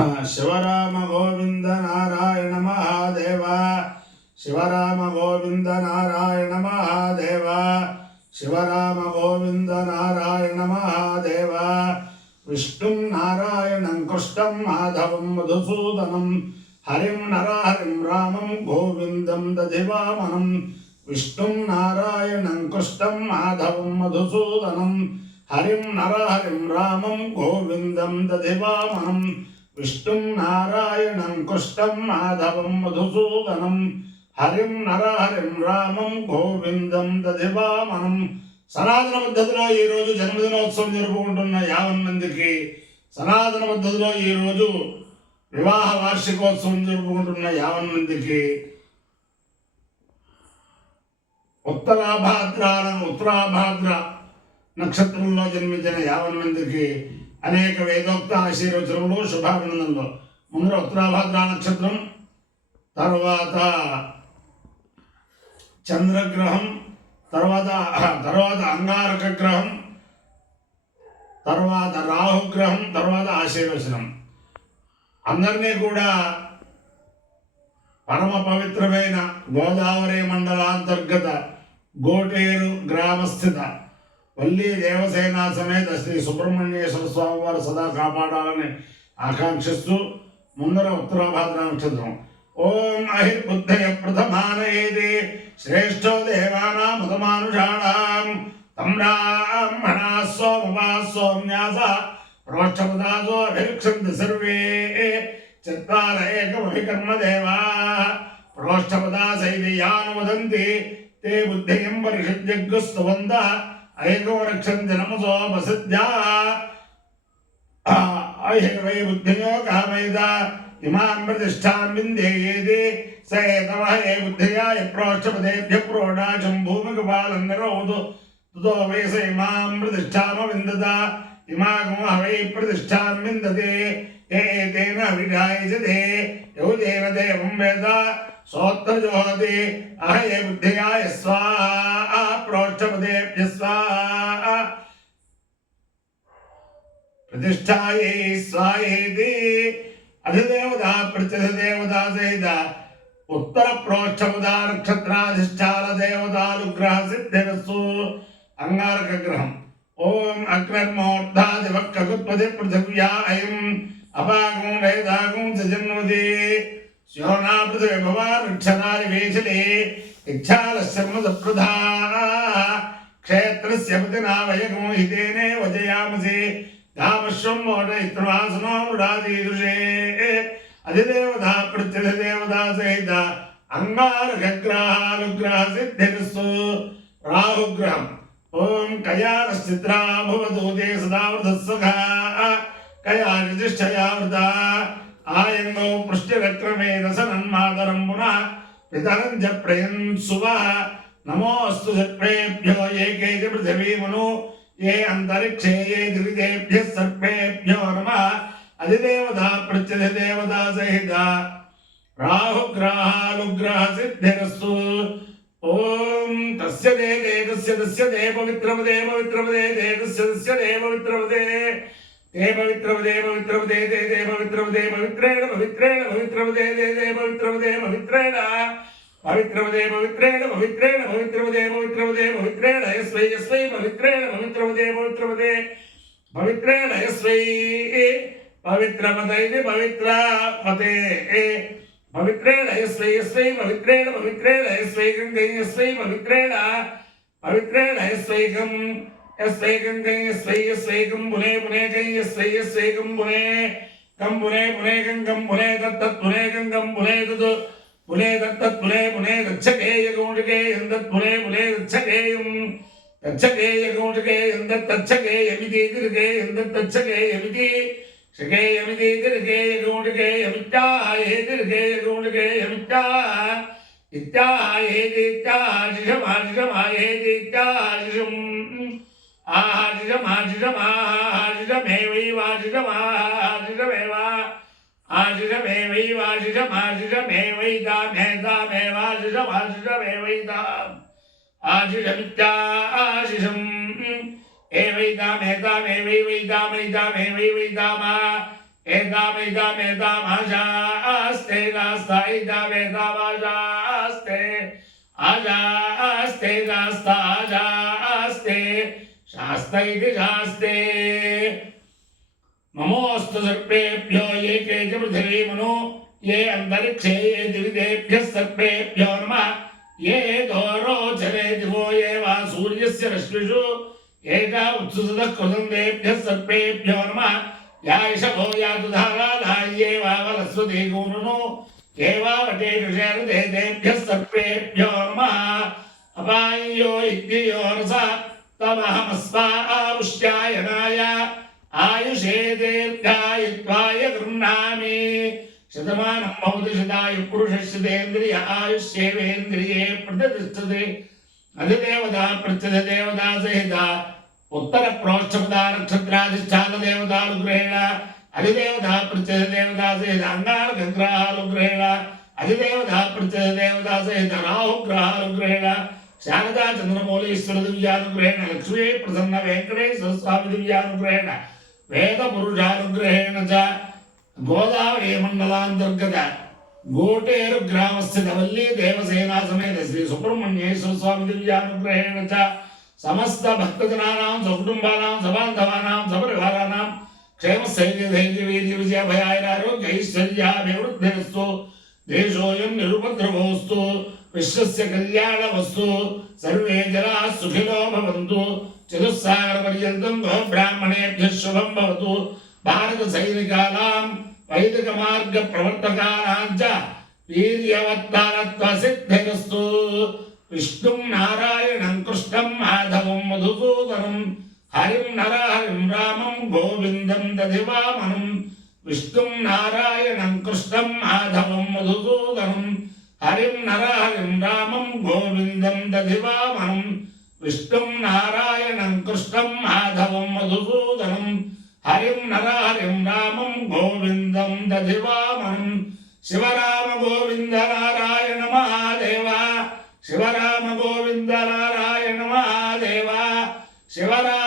शिवराम गोविंद नारायण महादेव शिवराम गोविंद नारायण महादेव शिवराम गोविंद नारायण महादेव विष्णुं नारायणं कृष्णं माधवं मधुसूदनं हरिं नरहरिं रामं गोविन्दं दधिवामनं विष्णुं नारायणं कृष्णं माधवं मधुसूदनं हरिं नरहरिं रामं गोविन्दं दधिवामनं विष्णुं नारायणं कृष्णं माधवं मधुसूदनं हरिं नरहरिं रामं गोविन्दं दधिवामनं సనాతన పద్ధతిలో ఈరోజు జన్మదినోత్సవం జరుపుకుంటున్న 50 మందికి, సనాతన పద్ధతిలో ఈరోజు వివాహ వార్షికోత్సవం జరుపుకుంటున్న 50 మందికి, ఉత్తరాభాద్ర నక్షత్రంలో జన్మించిన 50 మందికి అనేక వేదోక్త ఆశీర్వచనములు, శుభాభినందనలు. ముందర ఉత్తరాభాద్ర నక్షత్రం, తర్వాత చంద్రగ్రహం, తర్వాత అంగారక గ్రహం, తర్వాత రాహుగ్రహం, తర్వాత ఆశీర్వచనం. అందరినీ కూడా పరమ పవిత్రమైన గోదావరి మండలాంతర్గత గోటేరు గ్రామస్థిత వల్లి దేవసేన సమేత శ్రీ సుబ్రహ్మణ్యేశ్వర స్వామి వారు సదా కాపాడాలని ఆకాంక్షిస్తూ ముందర ఉత్తరాభాద్ర నక్షత్రం. ఓం అహిర్బుద్ధయ ప్రథమానయేది శ్రేష్టో దేవానాముతమానుషాణాం తం బ్రాహ్మణా సోమవా సోమ్యాస ప్రోక్షపదాసో అభిక్షంతి సర్వే చత్వార ఏకమభికర్మదేవా ప్రోక్షపదాసైతి యానువదంతి తే బుద్ధియం పరిషుద్ధ్యగ్స్తువంత ఐకో రక్షంతి నమసో వసద్యా అహిర్వై బుద్ధియో కామైద ఇమాం ప్రతిష్టాం విందేయేది సేతవ ఏ బుద్ధియా ప్రోక్షపదేభ్య ప్రోడాచం భూమికపాలం నిరోధు తుతో వేస ఇమాం ప్రతిష్టామ విందత ఇమాగం హవై ప్రతిష్టాం విందతే ఏతేన విరాయజతే యౌదేన దేవం వేద సోత్రజోహతి అహే బుద్ధియాయ స్వాహా ప్రోక్షపదేభ్య స్వాహా ప్రతిష్టాయై స్వాహేతి. అధిదేవత ప్రత్యధిదేవత సహిత ఉత్తర ప్రోక్షముదా నక్షత్రాధిష్టాన దేవతానుగ్రహ సిద్ధిరస్సు. అంగారక గ్రహం. ఓం అగ్రన్మోర్ధాదివక్కగుత్పతి పృథివ్యా అయం అపాగం వేదాగం సజన్మతి శోనా పృథివీ భవాక్షరాని వేశలే ఇచ్ఛాలశర్మసప్రధా క్షేత్రస్య పతినావయగం హితేనే వజయామసి కామశ్వం మోటయిత్రవాసనో మృడాదీదృశే. అధిదేవత ప్రత్యధిదేవత సహిత అంగారగ్రహానుగ్రహ సిద్ధిరస్సు. రాహుగ్రహం. ఓం కయానశ్చిత్రా భవతూతే సదావృతస్సుఖా కయానిధిష్ఠయావృత ఆయంగో పృష్టిరక్రమేదసనన్మాతరం పునః పితరం చ ప్రయన్ శుభః నమోऽस्तु సర్పేభ్యో ఏకైక పృథివీమను ఏ అంతరిక్షే ఏ దివిదేభ్యః సర్పేభ్యో నమః. అధిదేవత ప్రత్యధిదేవత సహిత రాహుగ్రహానుగ్రహ సిద్ధిరస్సు. ఓం తస్య దేవస్య తస్య దే పవిత్రమదే పవిత్రమదే దేవస్య తస్య దే పవిత్రమదే దే పవిత్రమదే పవిత్రమదే దే దే పవిత్రమదే పవిత్రేణ పవిత్రేణ పవిత్రమదే దే దే పవిత్రమదే పవిత్రేణ పవిత్రమదే పవిత్రేణ పవిత్రేణ పవిత్రమదే పవిత్రమదే పవిత్రేణ యస్వై యస్వై పవిత్రేణ పవిత్రమదే పవిత్రమదే పవిత్రేణ యస్వై పవిత్రమదైతి పవిత్రమదే పవిత్రేణ యస్వై యస్వై పవిత్రేణ పవిత్రేణ యస్వైకం గై యస్వై పవిత్రేణ పవిత్రేణ యస్వైకం యస్వైకం గై యస్వై యస్వైకం పునే పునే గై యస్వై యస్వైకం పునే కం పునే పునేకం కం పునే తత్తత్ పునేకం కం పునే తత్ పునే తత్తత్ పునే పునే గచ్చకేయ గౌండికే ఎందత్ పునే పునే గచ్చకేయం గచ్చకేయ గౌండికే ఎందత్ తచ్చకేయమితి తిరుగే ఎందత్ తచ్చకేయమితి శకేయమితి తిరుగేయ గౌండికేయమిత్యాహే తిరుగేయ ఇత్యాహేతి ఇత్యాహాశిషమాశిషమాహేతి ఇత్యాహాశిషం ఆశిషమాశిషమాశిషమేవైవాశిషమాశిషమేవ ఆశిషమేవైవాశిషమాశిషమేవైతామేతామేవాశిషమాశిషమేవైతాం ఆశిషమిత్యాశిషం ఏవైతామేతామేవైవైతామైతామేవైవైతామా एतामेतामेतामाशास्ते नास्ताइतामेतामाशास्ते आशास्ते नास्ताशास्ते शास्ता इति शास्ते नमोऽस्तु सर्पेभ्यो ये के च पृथिवी मनो ये अंतरिक्षे ये दिविदेभ्यः सर्पेभ्यो नमः ये दोरोचरे दिवो ये वा सूर्यस्य रश्मिषु एका उत्सुतः कृतन्तेभ्यः सर्पेभ्यो नमः या इषभो यातु धाराधा ये वा वलस्वती गूनुनो ये वा वटे ऋषेर्देभ्यः सर्पेभ्यो नमः अपायो इत्ययो रसा तमहमस्मापुष्यायनाय आयुषे दीर्घायुत्वाय गृह्णामि शतमानं भवति शतायुः पुरुषस्येन्द्रिय आयुष्येवेन्द्रिये प्रतिष्ठते अधिदेवता प्रत्यधिदेवता सहिता उत्तर प्रोक्षपदा नक्षत्राधिष्ठान देवतानुग्रहेण अधिदेवता प्रत्यधिदेवता सहित अंगारग्रहानुग्रहेण अधिदेवता प्रत्यधिदेवता सहित राहुग्रहानुग्रहेण शारदा चंद्रमौलीश्वर दिव्यानुग्रहेण लक्ष्मी प्रसन्न वेंकटेश्वर स्वामी दिव्यानुग्रहेण वेद पुरुषानुग्रहेण च गोदावरी मंडलांतर्गत गोटेरु ग्रामस्थित वल्ली देवसेना समेत श्री सुब्रह्मण्येश्वर स्वामी दिव्यानुग्रहेण च समस्त भक्तजनानां सकुटुंबानां सबान्धवानां सपरिवाराणां क्षेम स्थैर्य धैर्य वीर्य विजय भयारोग्य ऐश्वर्याभिवृद्धिरस्तु देशोऽयं निरुपद्रवोऽस्तु विश्वस्य कल्याणमस्तु सर्वे जनाः सुखिनो भवन्तु चतुस्सागरपर्यन्तं गोब्राह्मणेभ्यः शुभं भवतु भारतसैनिकानां वैदिकमार्गप्रवर्तकानां च वीर्यवत्तारत्वसिद्धिरस्तु विष्णुं नारायणं कृष्णं माधवं मधुसूदनं हरिं नरहरिं रामं गोविन्दं दधिवामनं विष्णुं नारायणं कृष्णं माधवं मधुसूदनं हरिं नरहरिं रामं गोविन्दं दधिवामनं विष्णुं नारायणं कृष्णं माधवं मधुसूदनं हरिं नरहरिं रामं गोविन्दं दधिवामनं शिवराम गोविन्द नारायण महादेवा शिवराम गोविन्द नारायण महादेवा शिवराम